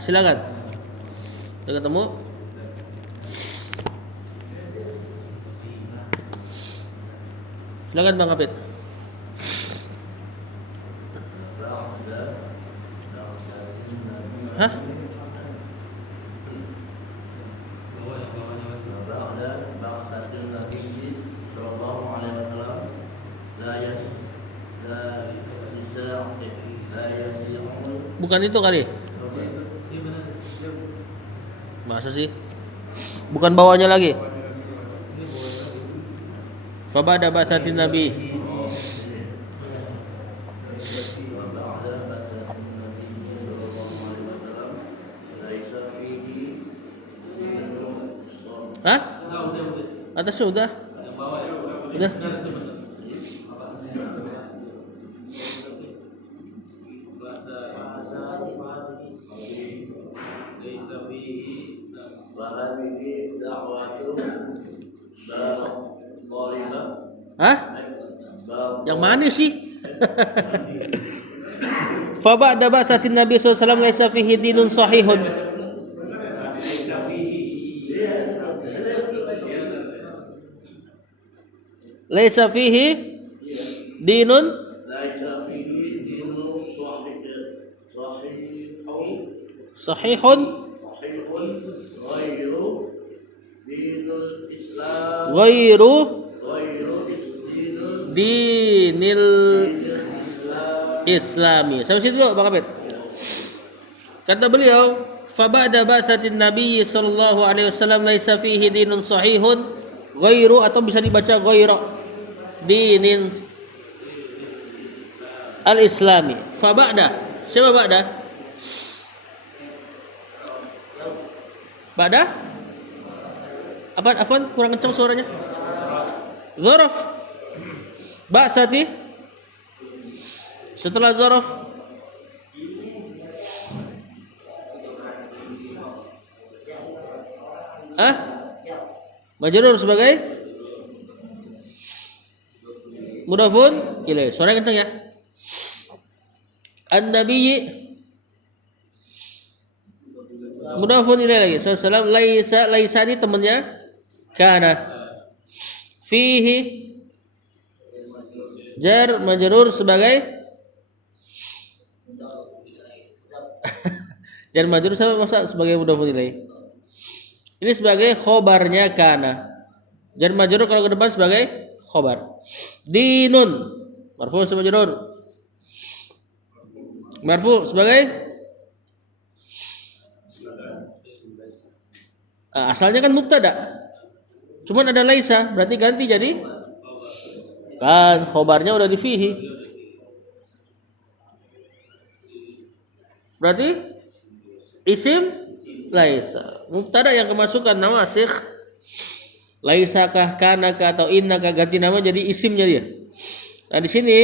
Silakan. Udah ketemu? Silakan Bang Hafid. Hah? Bukan itu kali. Masa sih? Bukan bawahnya lagi. Fabada ba'satin nabi. Hah? Atasnya udah? Udah. Hah? Yang mana sih? Fa ba'da ba'satin Nabi sallallahu alaihi wasallam laisa fihi dinun sahihun. Laisa fihi dinun sahihun ghairu dinil islami. Sampai situ dulu Bang Abed. Kata beliau, fa ba'da ba'satin Nabi sallallahu alaihi wasallam laisa fihi dinun sahihun ghairu, atau bisa dibaca ghairu dinin al-islami. Fa ba'da, siapa ba'da? Ba'da? Apaan? Kurang kencang suaranya. Zaraf. Ba'sati. Setelah zaraf. Majrur sebagai mudhafun ilaih. Suaranya kencang ya. An-nabiyyi mudhafun ilaih lagi. Sallallahu laisa ini temannya kana. Fihi jar majrur sebagai jar majrur sama masa sebagai mudhafun ilaih. Ini sebagai khobarnya kana. Jar majrur kalau ke depan sebagai khobar. Dinun marfu sama majrur. Marfu sebagai asalnya kan mubtada. Cuman ada laisa, berarti ganti jadi kan khobarnya udah di fihi. Berarti isim laisa. Mubtada yang kemasukan nama asyikh. Laisakah, kanakah atau innakah ganti nama jadi isimnya dia. Nah di sini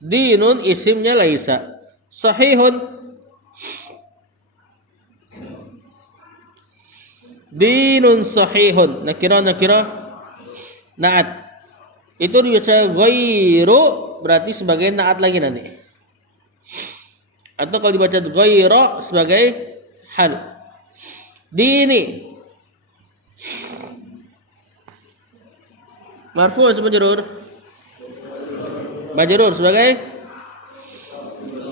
dinun isimnya laisa. Sahihun dinun sahihun. Nakira naat. Itu dibaca ghairu berarti sebagai naat lagi nanti. Atau kalau dibaca ghairu sebagai hal. Dini marfu atau majrur? Majrur sebagai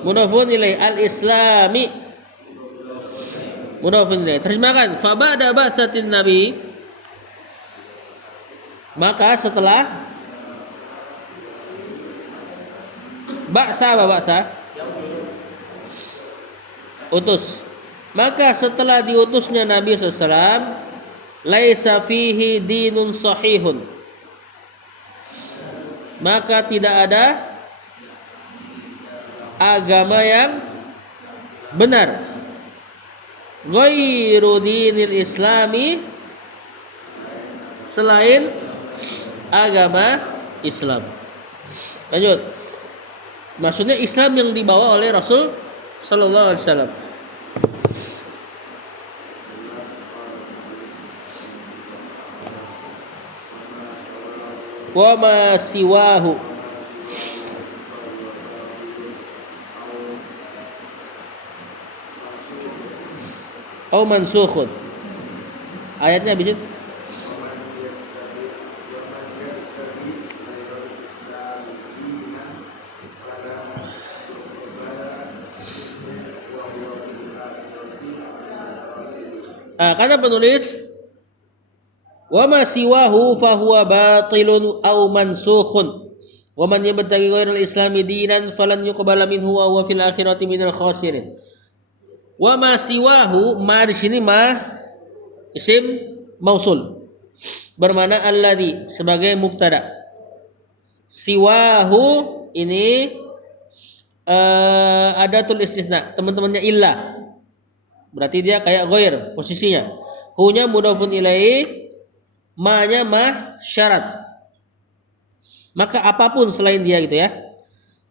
mudhafun ilaih. Al-islami mudhafun ilaih. Terjemahkan, fa ba'da ba'satin nabi, maka setelah ba'sa utus, maka setelah diutusnya Nabi SAW, laisa fihi dinun sahihun, maka tidak ada agama yang benar, ghairu dinil islami, selain agama Islam. Lanjut. Maksudnya Islam yang dibawa oleh Rasul sallallahu alaihi wasallam. Wa ma siwahu, au mansukhun. Ayatnya habis itu. Kata penulis wa ma siwahu fahuwa batilun au mansukhun wa man yabtaghi ghairal islami dinan falan yuqbala minhu wa huwa fil akhirati minal khasirin. Wa ma siwahu, ma di sini ma isim mausul bermakna alladzi sebagai mubtada. Siwahu ini adatul istisna, teman-temannya illa. Berarti dia kayak ghair posisinya. Hunya mudhafun ilaihi, ma-nya ma syarat. Maka apapun selain dia gitu ya.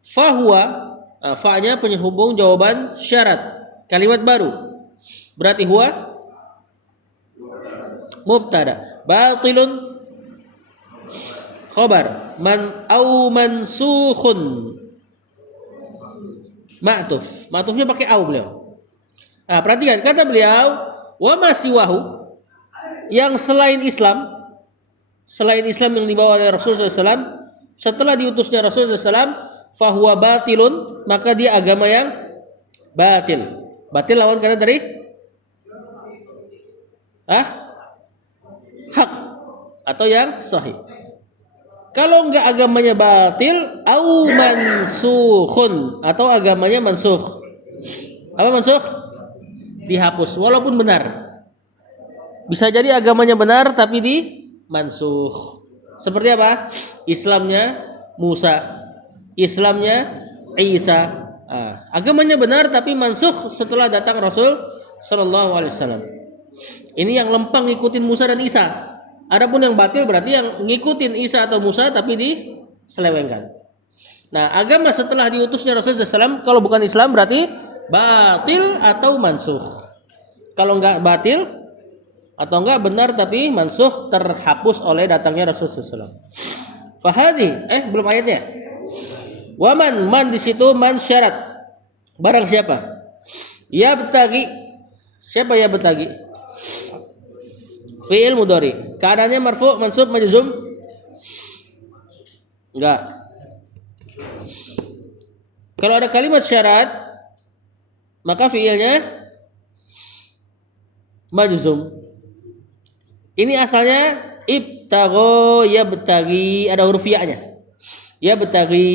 Fahuwa, fa-nya penghubung jawaban syarat. Kalimat baru. Berarti huwa mubtada. Batilun khabar. Man au mansukhun. Ma'tuf. Ma'tufnya pakai au beliau. Perhatikan kata beliau wa ma siwahu, yang selain Islam yang dibawa oleh Rasulullah SAW setelah diutusnya Rasulullah SAW, fahuwa batilun, maka dia agama yang batil. Batil lawan kata dari hak atau yang sahih. Kalau enggak agamanya batil, au mansukhun, atau agamanya mansukh. Apa mansukh? Dihapus walaupun benar. Bisa jadi agamanya benar tapi di mansukh. Seperti apa? Islamnya Musa, Islamnya Isa. Agamanya benar tapi mansukh setelah datang Rasul sallallahu alaihi wasallam. Ini yang lempeng ngikutin Musa dan Isa. Adapun yang batil berarti yang ngikutin Isa atau Musa tapi diselewengkan. Nah, agama setelah diutusnya Rasulullah SAW kalau bukan Islam berarti batil atau mansukh. Kalau enggak batil atau enggak benar tapi mansukh, terhapus oleh datangnya Rasulullah SAW. Fahadi, belum ayatnya. Waman, man di situ man syarat. Barang siapa? Ya betagi. Siapa ya betagi? Fi'il mudhari. Keadaannya marfu, mansub, majzum? Enggak. Kalau ada kalimat syarat, maka fi'ilnya majzum. Ini asalnya ibtagho yabtaghi, ada huruf ya-nya. Yabtaghi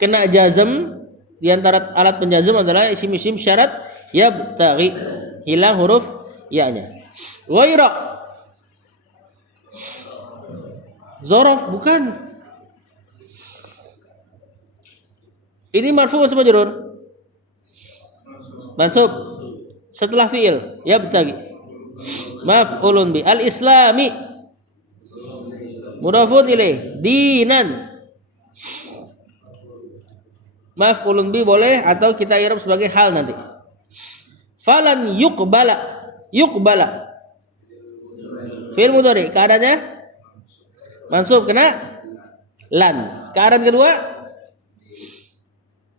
kena jazm, di antara alat penjazm adalah isim-isim syarat yabtaghi, hilang huruf ya-nya. Ghaira zorof bukan. Ini marfu mansub majrur. Mansub setelah fi'il yabtaghi. Maf'ulun bi al-islami mudhafun ilaih, dinan. Maf'ulun bi boleh atau kita i'rab sebagai hal nanti. Falan yuqbala fi'il mudhari, keadaannya mansub kena lan. Keadaan kedua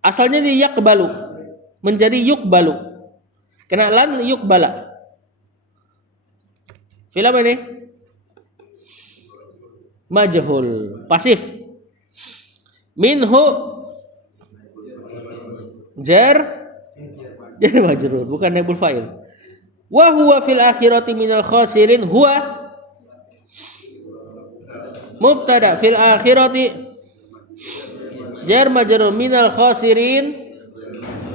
asalnya di yaqbalu menjadi yuqbalu, kena lan yuqbala. Fi'il apa ini? Majhul, pasif. Minhu jar majrur, bukan naibul fa'il. Wa huwa fil akhirati minal khasirin, huwa mubtada, fil akhirati jar majrur, minal khasirin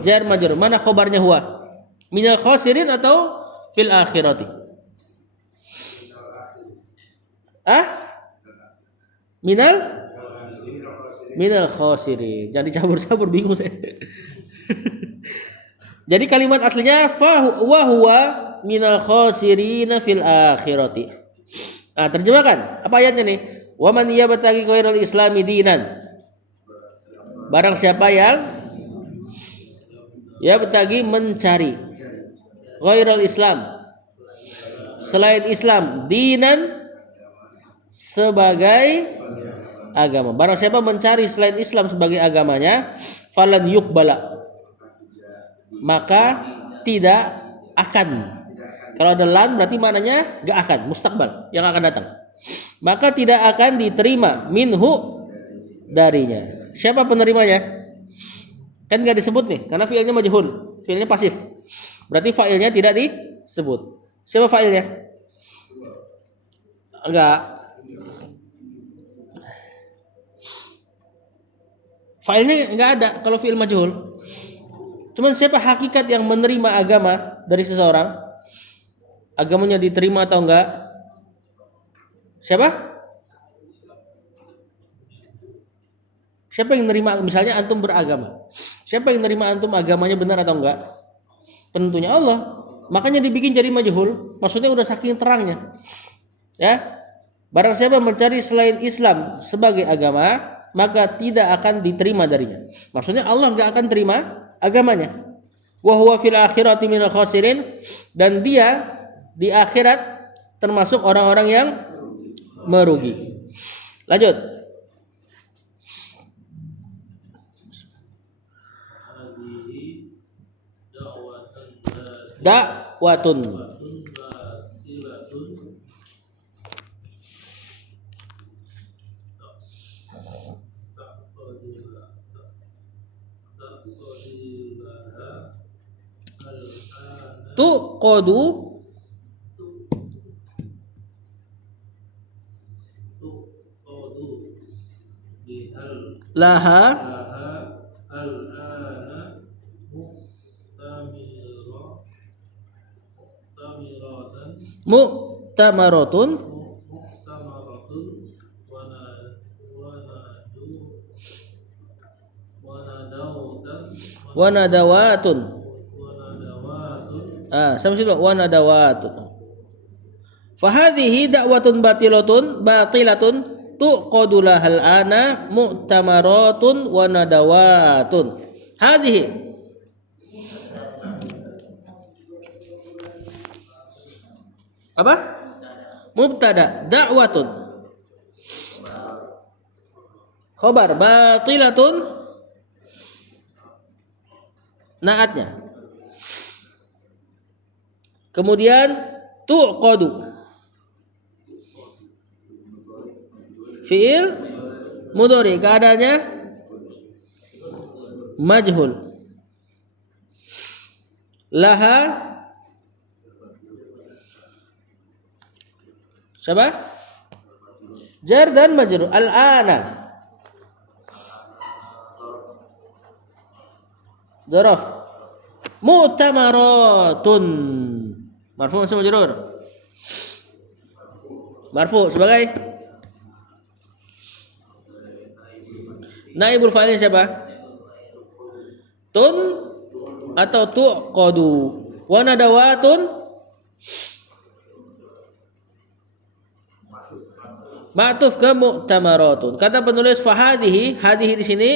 jar majrur. Mana khobarnya huwa? Minal khasirin atau fil akhirati? Minal khasirin. Jangan dicampur-campur, bingung saya. Jadi kalimat aslinya fa wa huwa minal khasirina fil akhirati. Terjemahkan. Apa ayatnya nih? Wa man yabtaghi ghairal islami dinan. Barang siapa yang yabtaghi mencari ghairal islam, selain Islam, dinan sebagai agama. Barang siapa mencari selain Islam sebagai agamanya, falan yuqbala, maka tidak akan. Kalau ada lan berarti maknanya gak akan, mustakbal, yang akan datang. Maka tidak akan diterima minhu darinya. Siapa penerimanya? Kan gak disebut nih, karena fiilnya majhul, fiilnya pasif. Berarti fa'ilnya tidak disebut. Siapa fa'ilnya? Enggak. Fa'ilnya enggak ada kalau fiil majhul. Cuman siapa hakikat yang menerima agama dari seseorang? Agamanya diterima atau enggak? Siapa? Siapa yang menerima? Misalnya antum beragama. Siapa yang menerima antum agamanya benar atau enggak? Penentunya Allah. Makanya dibikin jadi majhul. Maksudnya udah saking terangnya. Ya. Barang siapa mencari selain Islam sebagai agama, maka tidak akan diterima darinya. Maksudnya Allah enggak akan terima agamanya. Wa huwa fil akhirati minal khasirin, dan dia di akhirat termasuk orang-orang yang merugi. Lanjut. Dakwatun. Tuqadu laha mu'tamaratun wa nadawatun. Sama sih wa nadawatun. Fahadhihi da'watun batilatun tuqadu lahal ana mu'tamaratun wa nadawatun. Hadhihi apa? Mubtada, da'watun khabar, batilatun naatnya. Kemudian tuqadu fiil mudhari, keadaannya majhul. Laha siapa? Jar dan majrur. Al-ana dzaraf. Mu'tamaratun marfu sama majrur. Marfu sebagai naibul fa'ilnya siapa? Tun atau tuqadu. Wa nadawatun ma'tuf ke mu'tamaratun. Kata penulis fahadhihi, hadhihi di sini,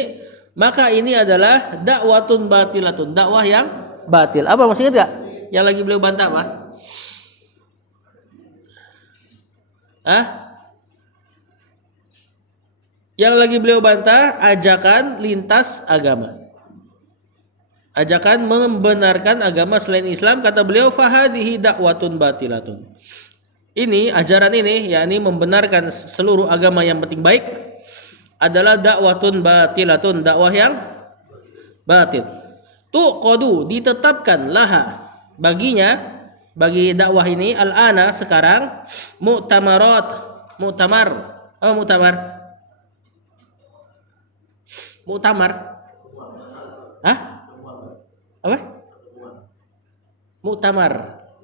maka ini adalah dakwatun batilatun, dakwah yang batil. Apa masih ingat enggak? Yang lagi beliau bantah apa? Yang lagi beliau bantah ajakan lintas agama. Ajakan membenarkan agama selain Islam, kata beliau fahadhihi dakwatun batilatun. Ini ajaran ini, yakni membenarkan seluruh agama yang penting baik, adalah dakwatun batilatun, dakwah yang batil. Tuqadu ditetapkan laha baginya, bagi dakwah ini al-ana sekarang mu'tamarat, mu'tamar. Apa mu'tamar? Mu'tamar. Apa? Mu'tamar.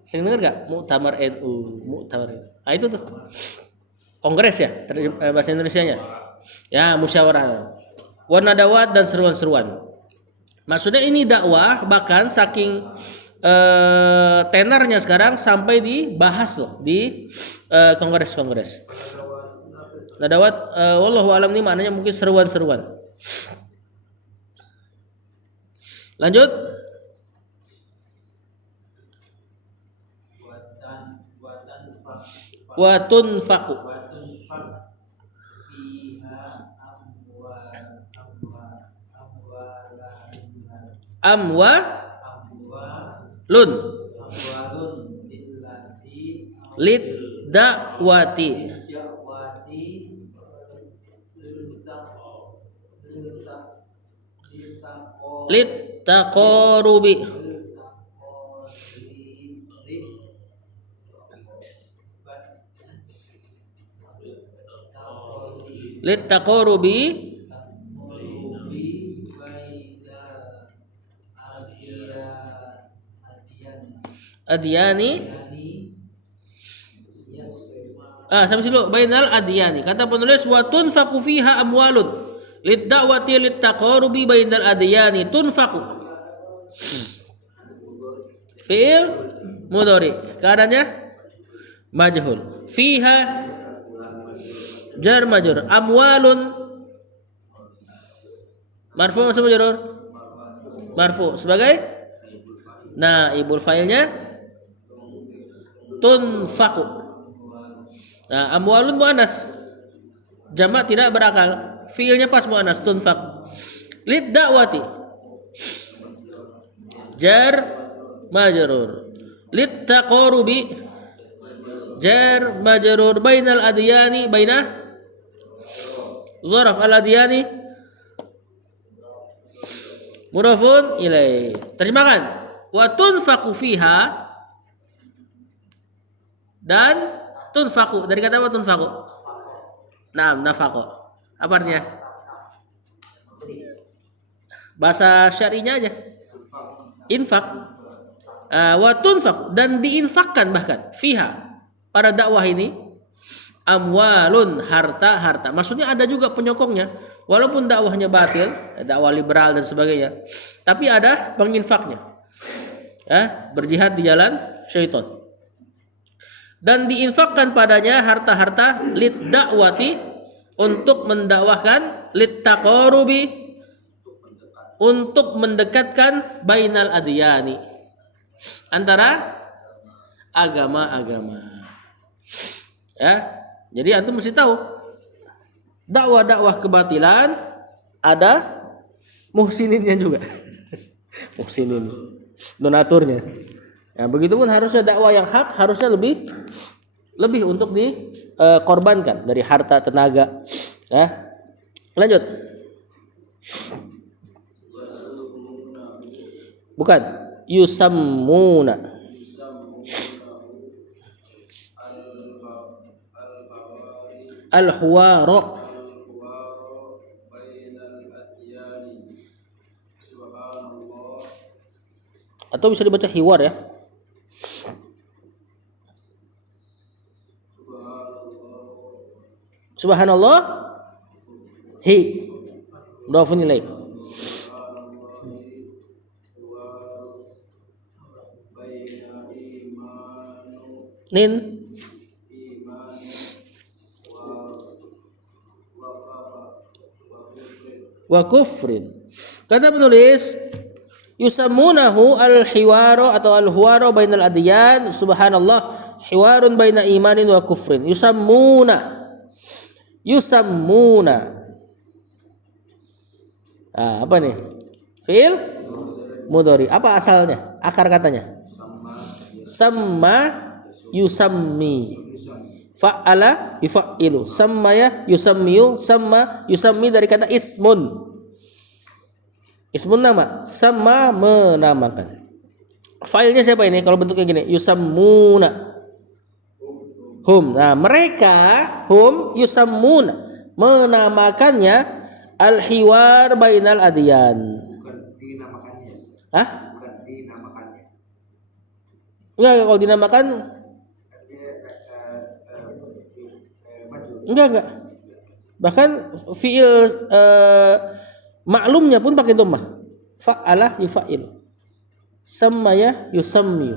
Sering dengar gak? Mu'tamar NU, Mu'tamar. Itu tuh. Kongres ya, bahasa Indonesianya. Ya, musyawarah. Wa nadawat dan seruan-seruan. Maksudnya ini dakwah, bahkan saking tenarnya sekarang sampai dibahas loh di kongres-kongres. Nadawat wallahu alam ini maknanya mungkin seruan-seruan. Lanjut. Wa tunfaqu amwa lun lid da'wati lid taqarubi lid taqarubi adyani sampai dulu bainal adyani. Kata penulis wa tunfaqu fiha amwalun lid da'wati lit taqarubi bainal adyani tunfaqu. Fi'il mudhari keadaannya majhul. Fiha jar majrur, amwalun marfu mansub majrur marfu sebagai naibul fa'ilnya tunfaqu. Nah, amwalun muannas jamak tidak berakal, fiilnya pas muannas tunfaq. Lid da'wati jar majrur, lit taqarubi jar majrur, bainal adyani baina zaraf al adyani mudhafun ilaih. Terjemahkan wa tunfaqu fiha dan tunfaqu dari kata apa tunfaqu? Naam, nafaqo. Apa artinya? Bahasa syar'inya aja. Infak. Wa tunfaq dan diinfakkan bahkan fiha pada dakwah ini amwalun harta. Maksudnya ada juga penyokongnya. Walaupun dakwahnya batil, dakwah liberal dan sebagainya, tapi ada penginfaknya. Berjihad di jalan syaitan. Dan diinfakkan padanya harta-harta lid da'wati untuk mendakwahkan, lit taqarubi untuk mendekatkan, bainal adyani antara agama-agama. Jadi antum mesti tahu dakwah-dakwah kebatilan ada muhsininnya juga. Muhsinin donaturnya. Nah, begitupun harusnya dakwah yang hak harusnya lebih untuk dikorbankan dari harta, tenaga. Lanjut. Bukan yusammuna. Al-huwara. Atau bisa dibaca hiwar ya. Subhanallah hi mudhafun ilaih. Nin wa kufrin. Kata penulis yusammunahu al-hiwaro atau al-huwaro bainal adyan. Subhanallah hiwarun baina imanin wa kufrin. Yusammuna. Apa nih? Fi'il mudhari. Apa asalnya? Akar katanya? Samma yusammi. Fa'ala yufa'ilu. Sammaya yusammiyu. Samma yusammi dari kata ismun. Ismun nama. Samma menamakan. Fa'ilnya siapa ini? Kalau bentuknya gini, yusammuna. Hum. Nah, mereka hum yusammuna menamakannya al-hiwar bainal adyan. Bukan dinamakannya. Bukan dinamakannya. Enggak, kalau dinamakan enggak. Bahkan fiil maklumnya pun pakai dhammah. Fa'ala yufa'il. Sammaya yusammiyu.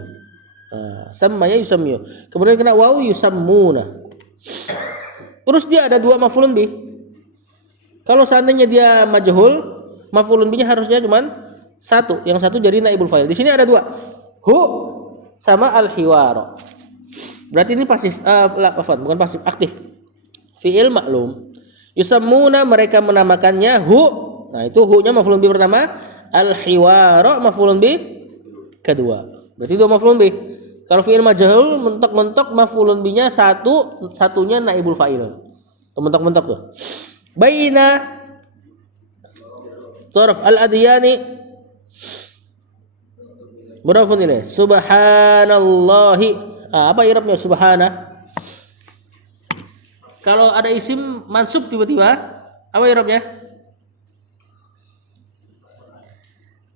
Sammaya yusammiyu. Kemudian kena waw yusammuna. Terus dia ada dua maf'ulun bih. Kalau seandainya dia majhul, maf'ulun bihnya harusnya cuman satu. Yang satu jadi naibul fa'il. Di sini ada dua. Hu sama al-hiwara. Berarti ini pasif, bukan pasif, aktif. Fi'il maklum. Yusammuna mereka menamakannya hu. Nah, itu hu-nya maf'ulun bih pertama, al-hiwara maf'ulun bih kedua. Berarti dua maf'ulun bih. Kalau fi'il majhul mentok-mentok maf'ulun binya satunya naibul fa'il. Tuh mentok-mentok tuh. Baina Zarf al-adiyani mudhafun ilaih. Subhanallahi. Apa i'rabnya subhana? Kalau ada isim mansub tiba-tiba, apa i'rabnya?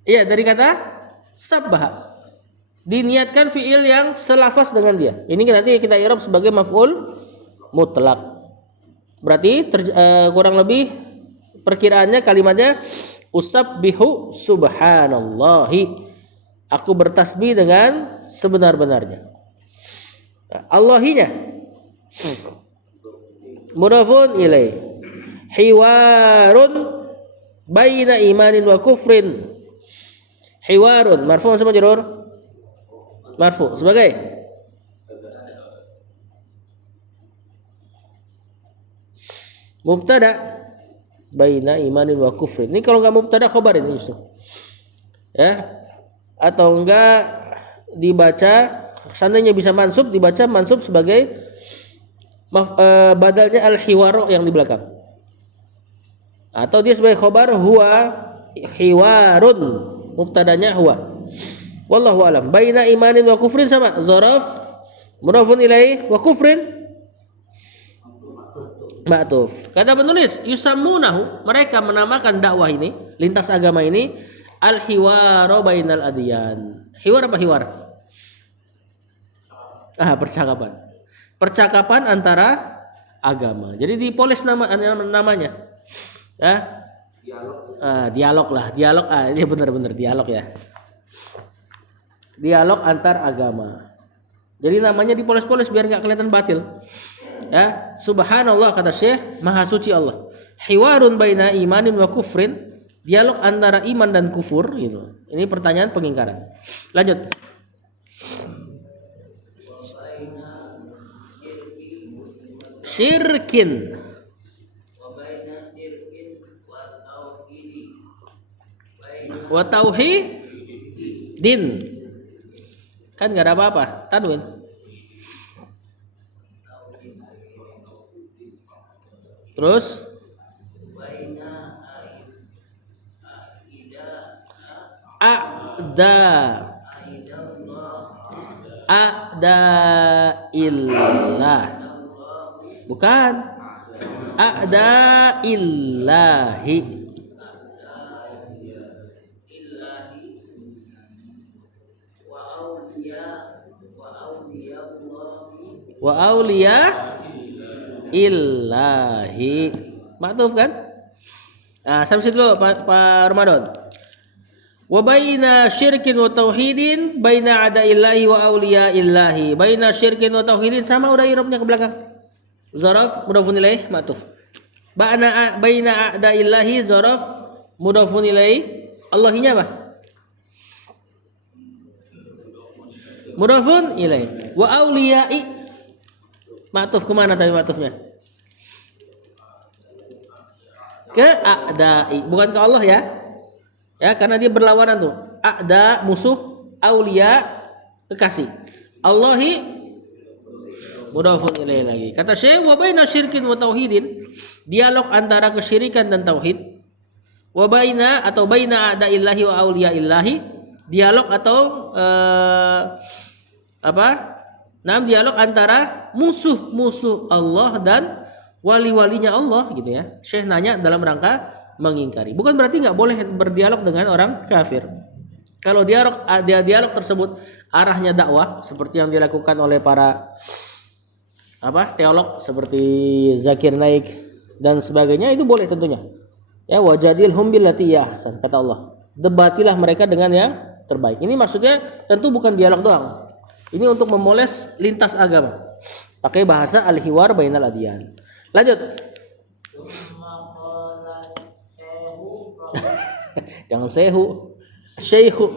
Iya, dari kata sabbaha. Diniatkan fiil yang selafaz dengan dia. Ini nanti kita i'rab sebagai maf'ul mutlak. Berarti kurang lebih perkiraannya kalimatnya usabbihu subhanallahi. Aku bertasbih dengan sebenar-benarnya. Allahinya mudhafun ilaih. Hiwarun baina imanin wa kufrin. Hiwarun marfu sama majrur? Marfu sebagai mubtada baina imanin wa kufrin. Ini kalau enggak mubtada khobar ini justru. Ya. Atau enggak dibaca seandainya bisa mansub dibaca mansub sebagai badalnya al-hiwaru yang di belakang. Atau dia sebagai khobar huwa hiwarun mubtadanya huwa. Wallahu alam. Baina imanin wa kufrin sama zaraf mudhafun ilaih wa kufrin ma'tuf. Kata penulis yusammunahu, mereka menamakan dakwah ini, lintas agama ini al-hiwaru bainal adyan. Hiwar apa hiwar? Percakapan. Percakapan antara agama. Jadi dipoles namanya. Ya. Dialog lah, dialog. Ini benar-benar dialog ya. Dialog antar agama. Jadi namanya dipoles-poles biar nggak kelihatan batil. Ya, subhanallah kata Syekh, maha suci Allah. Hiwarun baina imanin wa kufrin, dialog antara iman dan kufur gitu. Ini pertanyaan pengingkaran. Lanjut. Syirkin wa tauhidin. Kan nggak ada apa-apa, tanwin. Terus A'da illah. Bukan. A'da illahi. Wa auliya illahi. Maktuf kan? Sampai situ Pak Ramadan. Wa baina syirkin wa tauhidin baina ada illahi wa auliya illahi. Baina syirkin wa tauhidin sama udah i'rabnya ke belakang. Zaraf mudhafun ilaih maktuf. Baina ada illahi zaraf mudhafun ilaih. Allahinya apa? Mudhafun ilaih. Wa auliya'i maktuf kemana tapi maktufnya? Ke a'da'i, bukan ke Allah ya. Ya, karena dia berlawanan tuh. A'da musuh, auliya kekasih. Allahi mudhafun ilaih lagi. Kata Syekh wa baina syirkin wa tauhidin, dialog antara kesyirikan dan tauhid. Wa baina atau baina a'da'illahi wa auliya illahi, dialog atau dialog antara musuh-musuh Allah dan wali-walinya Allah gitu ya. Syekh nanya dalam rangka mengingkari. Bukan berarti nggak boleh berdialog dengan orang kafir. Kalau dialog tersebut arahnya dakwah seperti yang dilakukan oleh para teolog seperti Zakir Naik dan sebagainya, itu boleh tentunya. Ya, wajadilhum billati ahsan, kata Allah. Debatilah mereka dengan yang terbaik. Ini maksudnya tentu bukan dialog doang. Ini untuk memoles lintas agama. Pakai bahasa al-hiwar bainal adyan. Lanjut. Jangan sehu. Syekhu.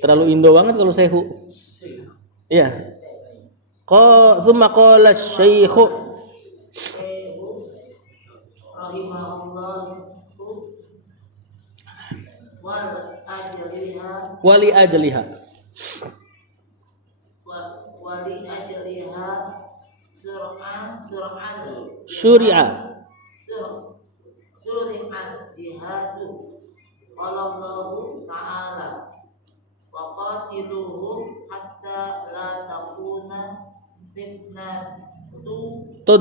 Terlalu Indo banget kalau sehu. Iya. Tsumma qala syekhu rahimahullah wal Wali ajliha. Syuri'a. Jihadu. Qala Allahu ta'ala wa qatiluhum hatta la takuna fitnatun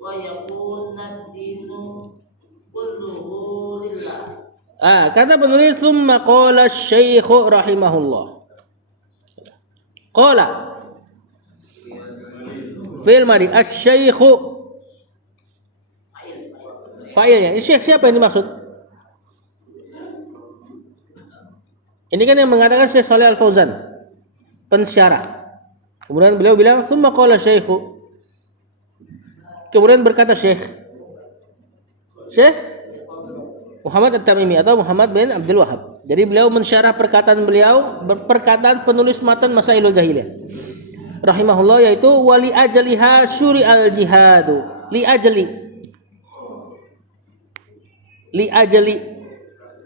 wa yakuna dinu kulluhu lillah. Kata penulis summa qala Syekh rahimahullah. Qala fi'il madhi asy-syekh fa'ilnya. Syekh siapa yang dimaksud? Ini kan yang mengatakan Syekh Shalih Al-Fauzan, pensyarah. Kemudian beliau bilang summa qala Syekh. Kemudian berkata Syekh Muhammad At-Tamimi atau Muhammad bin Abdul Wahhab. Jadi beliau mensyarah perkataan beliau, perkataan penulis matan Masailul Jahiliyah rahimahullah, yaitu wali ajliha syuri al-jihadu. Li ajli.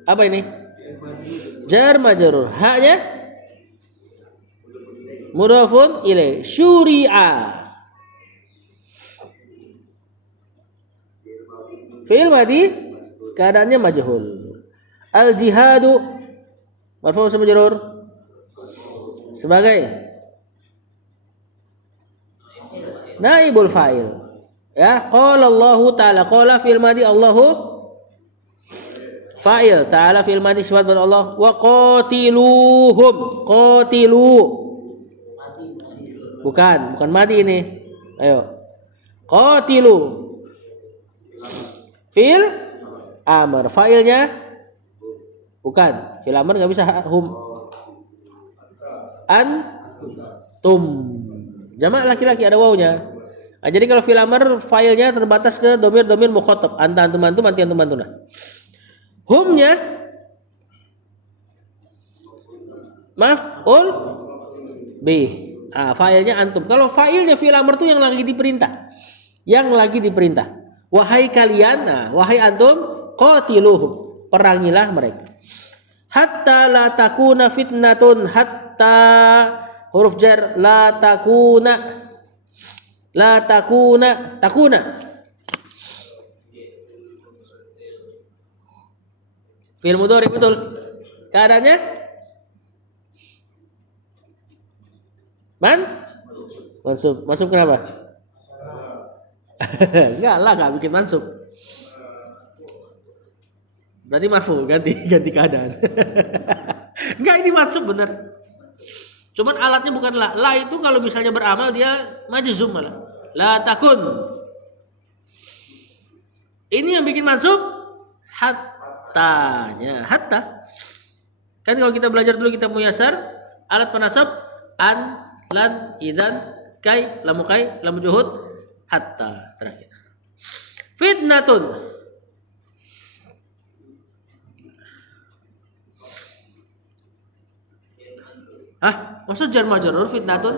Apa ini? Jar majrur. Haknya mudhafun ilaih. Syuri'a. Fi'il madhi keadaannya majhul. Al-jihadu marfu' sama majrur sebagai naibul fa'il. Ya, qala Allah ta'ala. Qala fi'il madhi Allahu fa'il, ta'ala fi'il madhi sifat buat Allah. Wa qatiluhum. Qatilu. Bukan madhi ini. Ayo. Qatilu. Fi'il amr. Fa'ilnya bukan. Fi'il amr enggak bisa hum. Antum. Jamak laki-laki ada wawunya. Nah, jadi kalau fi'il amr fa'ilnya terbatas ke domir mukhatab. Anta, antum, anti, antum, antuna. Humnya maf'ul bih. Fa'ilnya antum. Kalau fa'ilnya fi'il amr itu yang lagi diperintah. Wahai kalian, wahai antum, qatiluhum. Perangilah mereka. Hatta la takuna fitnatun, hatta huruf jar la takuna. Fi'il mudhari betul. Keadaannya mansub. Mansub kenapa? Enggak bikin mansub. Berarti marfu, ganti keadaan. Enggak, ini mansub benar. Cuman alatnya bukan la. La itu kalau misalnya beramal dia majzum malah. La takun. Ini yang bikin mansub hattanya. Hatta. Kan kalau kita belajar dulu kitab Muyassar, alat penasab an, lan, idzan, kai, lamu juhud, hatta terakhir. Fitnatun. Maksud jar majrur fitnatun?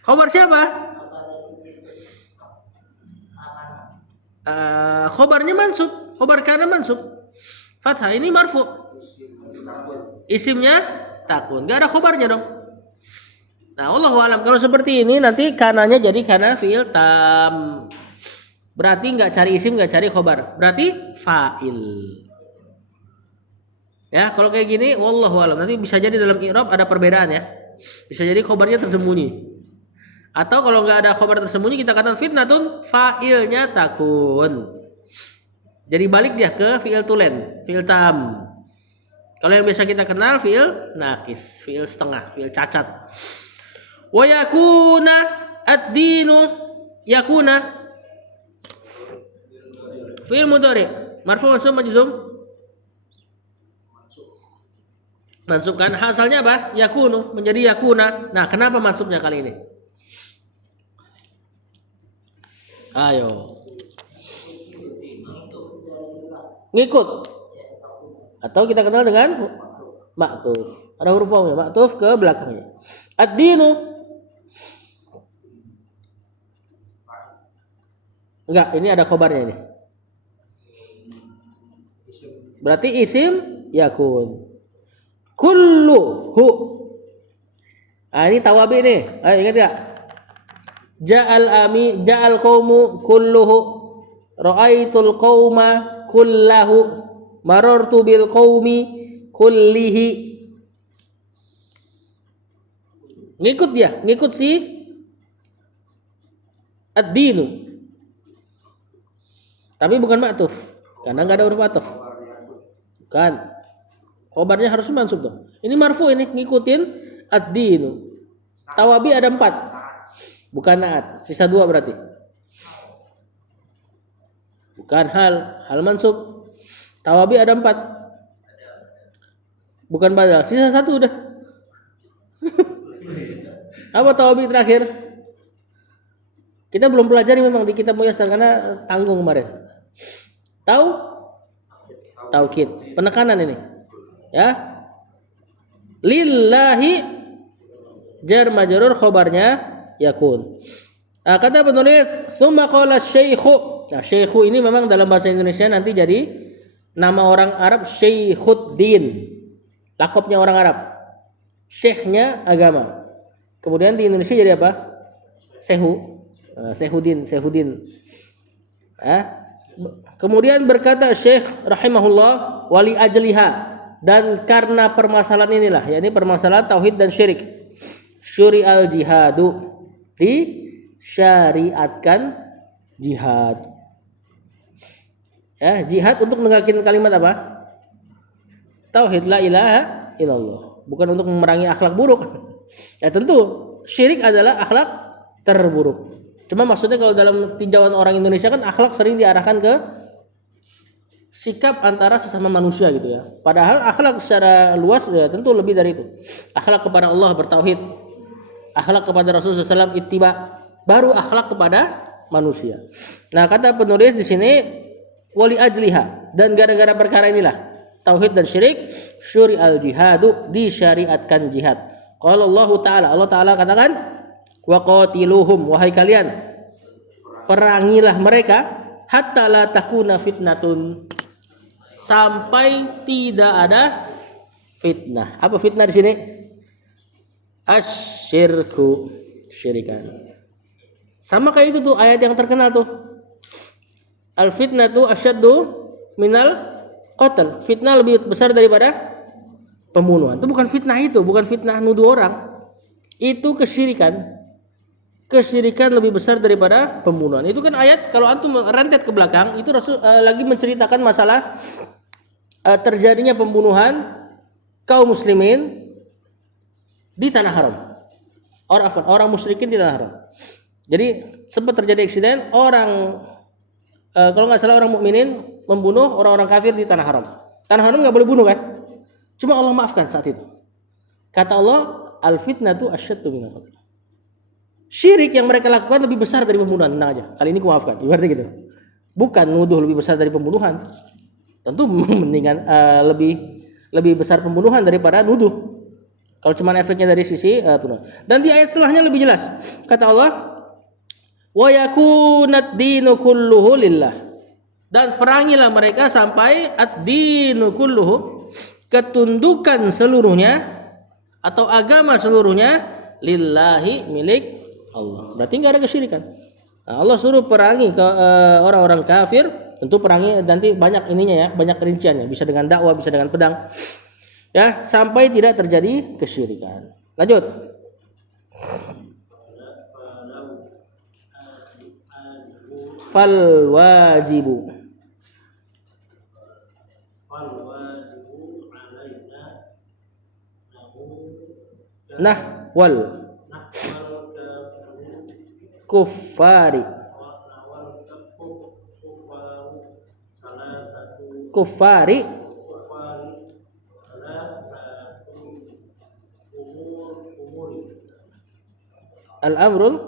Khobar siapa? Khobarnya mansub. Khobar kana mansub. Fathah ini marfu. Isimnya takun. Gak ada khobarnya dong. Nah, wallahu alam. Kalau seperti ini nanti kananya jadi kana fi'il tam. Berarti nggak cari isim, nggak cari khobar. Berarti fa'il. Ya, kalau kayak gini wallahu alam. Nanti bisa jadi dalam i'rab ada perbedaan ya. Bisa jadi khobarnya tersembunyi. Atau kalau nggak ada khobar tersembunyi kita katakan fitnatun, fa'ilnya takun. Jadi balik dia ke fi'il tulen, fi'il tam. Kalau yang biasa kita kenal fi'il nakis, fi'il setengah, fi'il cacat. Wa yakuna ad-dinu yakuna fi'il mudhari marfu' mansub majzum. Mansub kan asalnya apa? Yakunu menjadi yakuna. Nah, kenapa mansubnya kali ini? Ayo. Ngikut. Atau kita kenal dengan ma'tuf. Ada huruf wawnya, ma'tuf ke belakangnya. Ad-dinu. Enggak, ini ada khobarnya ini. Berarti isim yakun. Kulluhu. Ini tawabi nih. Ayo ingat enggak? Ja'al qaumu kulluhu. Ra'aitul qauma kullahu. Marartu bil qaumi kullihi. Ngikut si ad-dinu. Tapi bukan ma'tuf, karena enggak ada huruf ataf. Bukan. Khobarnya harus mansub dong. Ini marfu ini ngikutin ad-dinu. Tawabi ada 4. Bukan naat, sisa 2 berarti. Bukan hal mansub. Tawabi ada 4. Bukan badal, sisa 1 udah. Apa tawabi terakhir? Kita belum pelajari memang di kitab Muyassar karena tanggung kemarin. Taukid, penekanan ini. Ya. Lillahi jar majrur khobarnya yakun. Kata penulis, summa qala syaikhu. Nah, syaikhu ini memang dalam bahasa Indonesia nanti jadi nama orang Arab Syaikhuddin. Lakopnya orang Arab. Syekhnya agama. Kemudian di Indonesia jadi apa? Syekhuddin. Kemudian berkata Syekh rahimahullah, wali ajliha, dan karena permasalahan inilah, yakni permasalahan tauhid dan syirik, syuri'al jihadu, disyariatkan jihad. Ya, jihad untuk menegakkan kalimat apa? Tauhid, la ilaha illallah, bukan untuk memerangi akhlak buruk. Ya tentu syirik adalah akhlak terburuk. Cuma maksudnya kalau dalam tinjauan orang Indonesia kan akhlak sering diarahkan ke sikap antara sesama manusia gitu ya. Padahal akhlak secara luas ya tentu lebih dari itu. Akhlak kepada Allah bertauhid, akhlak kepada Rasulullah SAW ittiba, baru akhlak kepada manusia. Nah, kata penulis di sini wali ajliha, dan gara-gara perkara inilah tauhid dan syirik syuri'al jihadu, disyariatkan jihad. Qala Allah Ta'ala, Allah Ta'ala katakan wa qatiluhum, wahai kalian perangilah mereka hatta la takuna fitnatun, sampai tidak ada fitnah. Apa fitnah di sini? Asyirku, syirikan. Sama kayak itu tuh ayat yang terkenal tuh. Al fitnatu asyaddu minal qatl. Fitnah lebih besar daripada pembunuhan. Itu bukan fitnah, itu bukan fitnah nuduh orang. Itu kesyirikan. Kesyirikan lebih besar daripada pembunuhan. Itu kan ayat kalau antum rentet ke belakang itu Rasul lagi menceritakan masalah terjadinya pembunuhan kaum muslimin di tanah haram. Orang musyrikin di tanah haram. Jadi sempat terjadi eksiden orang kalau nggak salah orang mukminin membunuh orang-orang kafir di tanah haram. Tanah haram nggak boleh bunuh kan? Cuma Allah maafkan saat itu. Kata Allah, al fitnatu asyaddu minal qatl. Syirik yang mereka lakukan lebih besar dari pembunuhan. Tenang aja, kali ini aku maafkan. Ibaratnya gitu. Bukan nuduh lebih besar dari pembunuhan. Tentu mendingan lebih besar pembunuhan daripada nuduh. Kalau cuma efeknya dari sisi pembunuhan. Dan di ayat setelahnya lebih jelas. Kata Allah, wa yakunad dinu kulluhu lillah. Dan perangilah mereka sampai ad-dinu kulluhu, ketundukan seluruhnya atau agama seluruhnya lillahi, milik Allah. Berarti nggak ada kesyirikan. Nah, Allah suruh perangi ke orang-orang kafir. Tentu perangi nanti banyak ininya ya, banyak rinciannya. Bisa dengan dakwah, bisa dengan pedang. Ya, sampai tidak terjadi kesyirikan. Lanjut. Fal wajibu. Nah, wal kuffari al-amrul.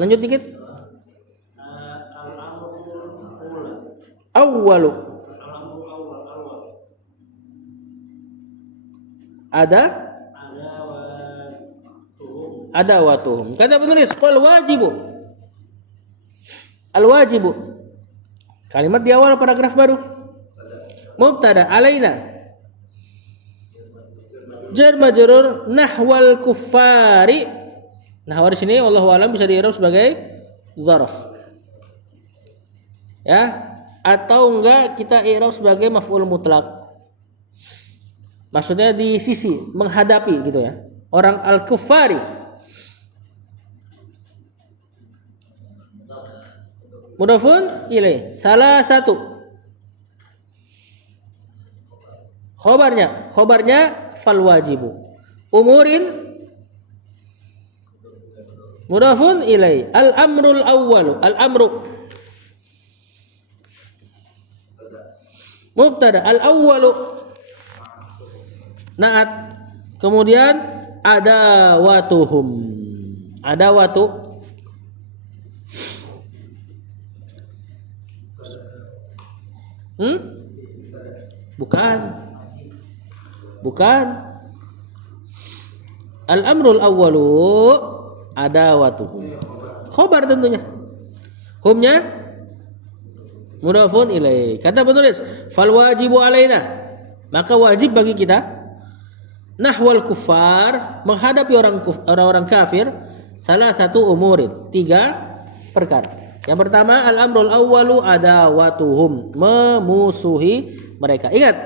Lanjut dikit. Awwalu. Ada watuhum. Kata penulis, wal wajibu. Al wajibu. Kalimat di awal paragraf baru. Mubtada alaina. Jar majrur nahwal kuffari. Nahwa di sini wallahu alam bisa di-i'rab sebagai zarf. Ya, atau enggak kita i'rab sebagai maf'ul mutlak. Maksudnya di sisi menghadapi gitu ya. Orang al-kuffari. Mudhafun ilaih. Salah satu. Khobarnya fal wajibu. Umurin mudhafun ilaih. Al-amrul awwalu. Al-amru mubtada, al-awwalu naat. Kemudian adawatuhum. Adawatu Bukan. Al-amrul awwalu adawatuhum. Khobar tentunya. Humnya mudhafun ilaih. Kata penulis, fal wajibu alaina. Maka wajib bagi kita nahwal kuffar, menghadapi orang-orang kafir, salah satu umurin, 3 perkara. Yang pertama, al-amrul awwalu adawatuhum, memusuhi mereka. Ingat,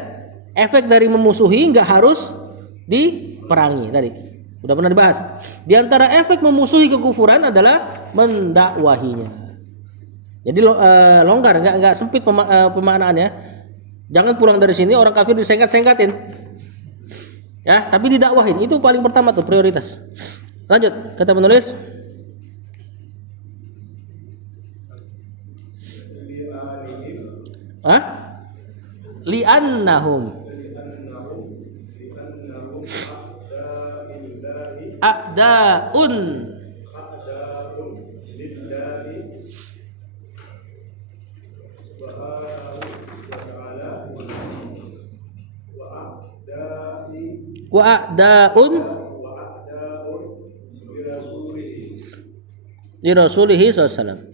efek dari memusuhi enggak harus diperangi tadi. Udah pernah dibahas. Di antara efek memusuhi kekufuran adalah mendakwahinya. Jadi longgar, enggak sempit pemaknaannya. Jangan pulang dari sini orang kafir disengkat-sengkatin. Ya, tapi didakwahin. Itu paling pertama tuh prioritas. Lanjut, kata penulis. Li'annahum a'da'un wa a'da'un li rasulihi sallallahu.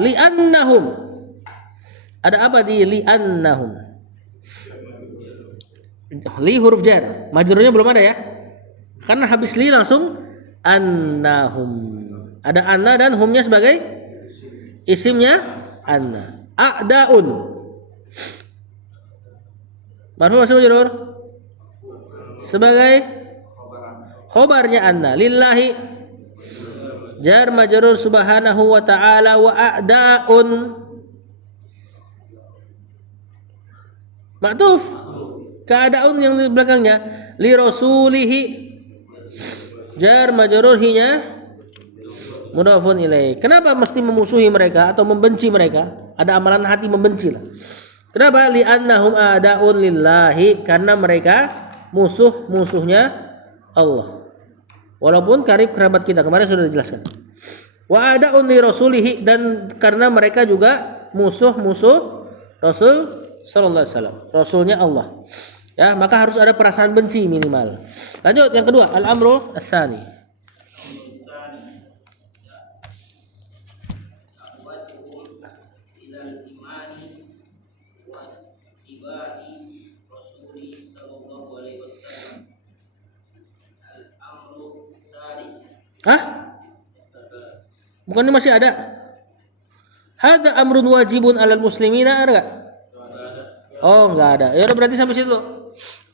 Li'annahum, ada apa di li'annahum? Li huruf jar, majrurnya belum ada ya, karena habis li langsung annahum. Ada anna dan humnya sebagai isimnya anna. A'daun marfu masih majrur sebagai khobarnya anna. Lillahi jar majrur subhanahu wa ta'ala. Wa a'daun ma'tuf keadaun yang di belakangnya. Li rasulihi jar majrur hinya mudhafun ilaih. Kenapa mesti memusuhi mereka atau membenci mereka? Ada amalan hati membenci lah. Kenapa? Li'annahum a'daun lillahi, karena mereka musuhnya Allah. Walaupun karib kerabat kita, kemarin sudah dijelaskan. Wa a'daun li rasulihi, dan karena mereka juga musuh Rasul sallallahu alaihi wasallam, rasulnya Allah. Ya, maka harus ada perasaan benci minimal. Lanjut yang kedua, al-amru as-tsani. Bukannya masih ada? Hada amrun wajibun alal muslimina, ada enggak? Oh, enggak ada. Ya udah, berarti sampai situ.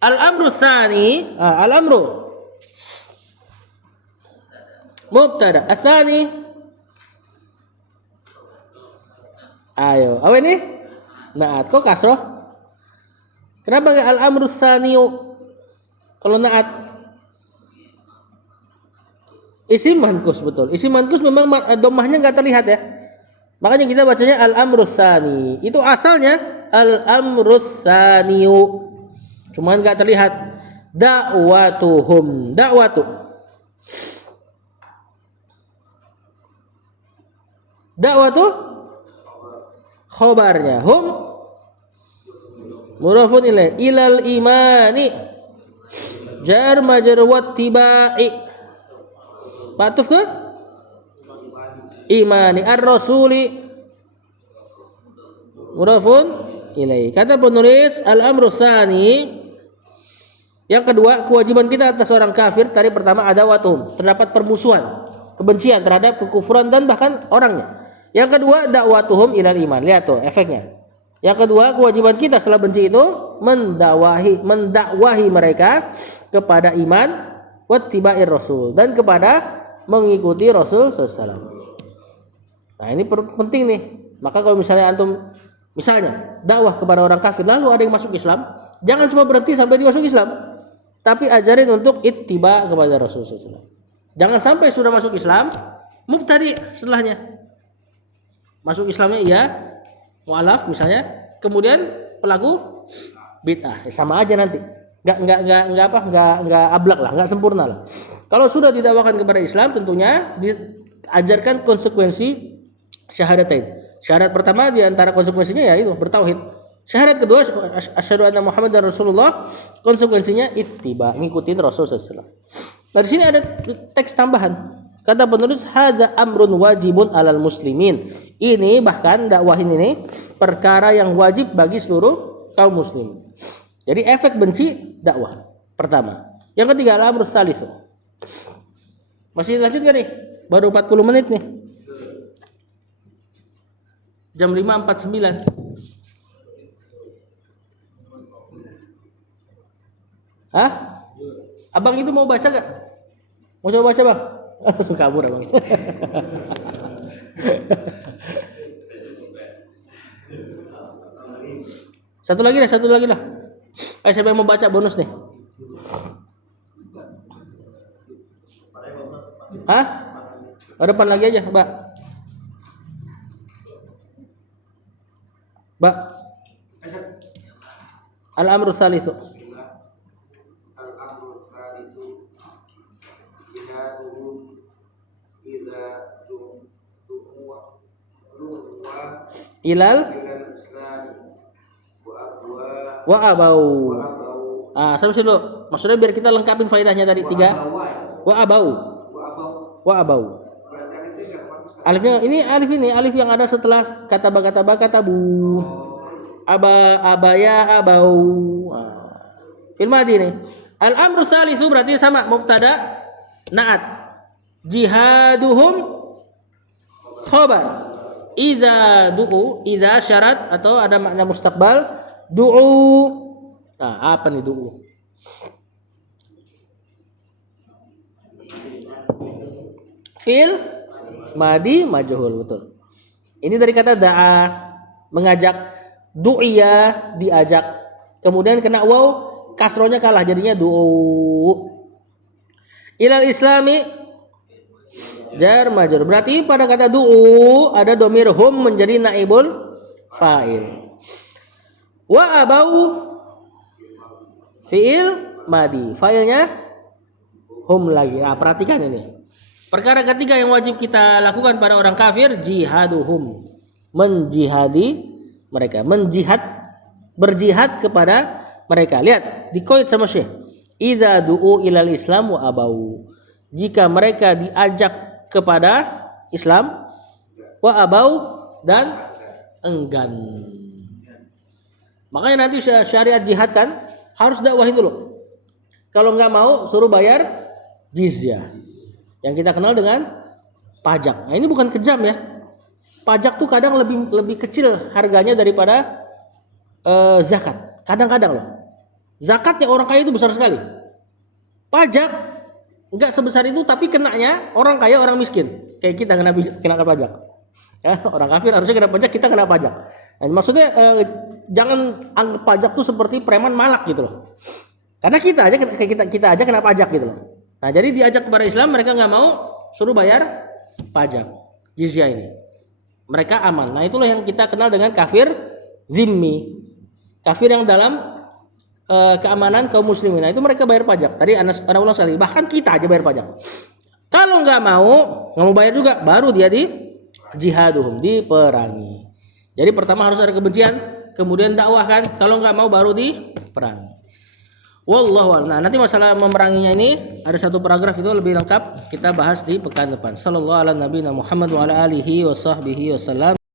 Al-amru tsani, al-amru mubtada, ats-tsani. Ayo, apa ini? Naat, kok kasroh? Kenapa enggak al-amru tsani kalau naat? Isim mankus, betul. Isim mankus memang dhammahnya enggak terlihat ya. Makanya kita bacanya al-amru tsani. Itu asalnya al-amru tsaniyu. Cuman enggak terlihat. Da'watuhum. Da'watu khobarnya. Hum mudhafun ilaih. Ilal imani jar majrur wattiba'i. Patuf ke imani. Ar-rasuli mudhafun ilaih. Kata penulis al-amru tsani, yang kedua kewajiban kita atas orang kafir. Tadi pertama adawatuhum, terdapat permusuhan, kebencian terhadap kekufuran dan bahkan orangnya. Yang kedua dakwatuhum ilal iman. Lihat tuh efeknya. Yang kedua kewajiban kita setelah benci itu mendakwahi mereka kepada iman, wattiba'ir rasul, dan kepada mengikuti Rasul sallallahu. Nah ini penting nih. Maka kalau misalnya antum dakwah kepada orang kafir lalu ada yang masuk Islam, jangan cuma berhenti sampai dia masuk Islam, tapi ajarin untuk ittiba kepada Rasul sallallahu. Jangan sampai sudah masuk Islam mubtadi setelahnya. Masuk Islamnya iya, mualaf misalnya, kemudian pelaku bid'ah. Sama aja nanti. Enggak ablak lah, enggak sempurna lah. Kalau sudah didakwakan kepada Islam tentunya diajarkan konsekuensi syahadatain. Syahadat pertama di antara konsekuensinya ya itu bertauhid. Syahadat kedua asyhadu anna Muhammadar Rasulullah, konsekuensinya ittiba, ngikutin Rasul sallallahu. Nah di sini ada teks tambahan. Kata penulis hadza amrun wajibun alal muslimin. Ini bahkan dakwahin ini perkara yang wajib bagi seluruh kaum muslim. Jadi efek benci dakwah pertama. Yang ketiga al-amru tsalits. Masih lanjut enggak nih? Baru 40 menit nih. Jam 5.49. Hah? Abang itu mau baca gak? Mau coba baca bang? Langsung kabur abang. Satu lagi lah. Siapa yang mau baca bonus nih? Hah? Depan lagi aja, Mbak. Mbak. Al-amru tsalits. Al-amru tsalitsu jihaduhum idza du'wa Ilal islam wa abau. Sampai situ. Maksudnya biar kita lengkapin faedahnya tadi 3. Wa abau. Alifnya ini alif yang ada setelah kata bu. Abaya abau. Fil madi nih. Al-amru tsalitsu berarti sama mubtada na'at. Jihaduhum khabar. Idza syarat atau ada makna mustaqbal du'u. Nah, apa nih du'u? Fil madi majhul, betul. Ini dari kata da'a, mengajak, du'iya, diajak. Kemudian kena waw, kasronya kalah jadinya du'u. Ilal islami jar majrur. Berarti pada kata du'u ada domir hum menjadi naibul fa'il. Wa abau fi'il madi. Fa'ilnya hum lagi. Nah, perhatikan ini. Perkara ketiga yang wajib kita lakukan pada orang kafir, jihaduhum, menjihadi mereka, berjihad kepada mereka. Lihat, dikoid sama Syekh. Idza du'u ilal islam wa abau. Jika mereka diajak kepada Islam, wa abau, dan enggan. Makanya nanti syariat jihad kan harus dakwahin dulu. Kalau nggak mau suruh bayar jizyah. Yang kita kenal dengan pajak. Nah, ini bukan kejam ya. Pajak tuh kadang lebih kecil harganya daripada zakat. Kadang-kadang loh. Zakatnya orang kaya itu besar sekali. Pajak enggak sebesar itu tapi kenanya orang kaya orang miskin. Kayak kita kena pajak. Ya, orang kafir harusnya kena pajak, kita kena pajak. Nah, maksudnya jangan anggap pajak tuh seperti preman malak gitu loh. Karena kita aja kena pajak gitu loh. Nah, jadi diajak kepada Islam, mereka nggak mau, suruh bayar pajak jizyah ini. Mereka aman. Nah, itulah yang kita kenal dengan kafir zimmi. Kafir yang dalam keamanan kaum muslimin. Nah, itu mereka bayar pajak. Tadi anak ulang sekali. Bahkan kita aja bayar pajak. Kalau nggak mau bayar juga, baru dia di jihaduhum, diperangi. Jadi pertama harus ada kebencian, kemudian dakwahkan. Kalau nggak mau baru diperangi. Wallahu a'lam. Nah, nanti masalah memeranginya ini ada satu paragraf itu lebih lengkap kita bahas di pekan depan. Sallallahu ala nabiyina Muhammad wa ala alihi wa sahbihi wasallam.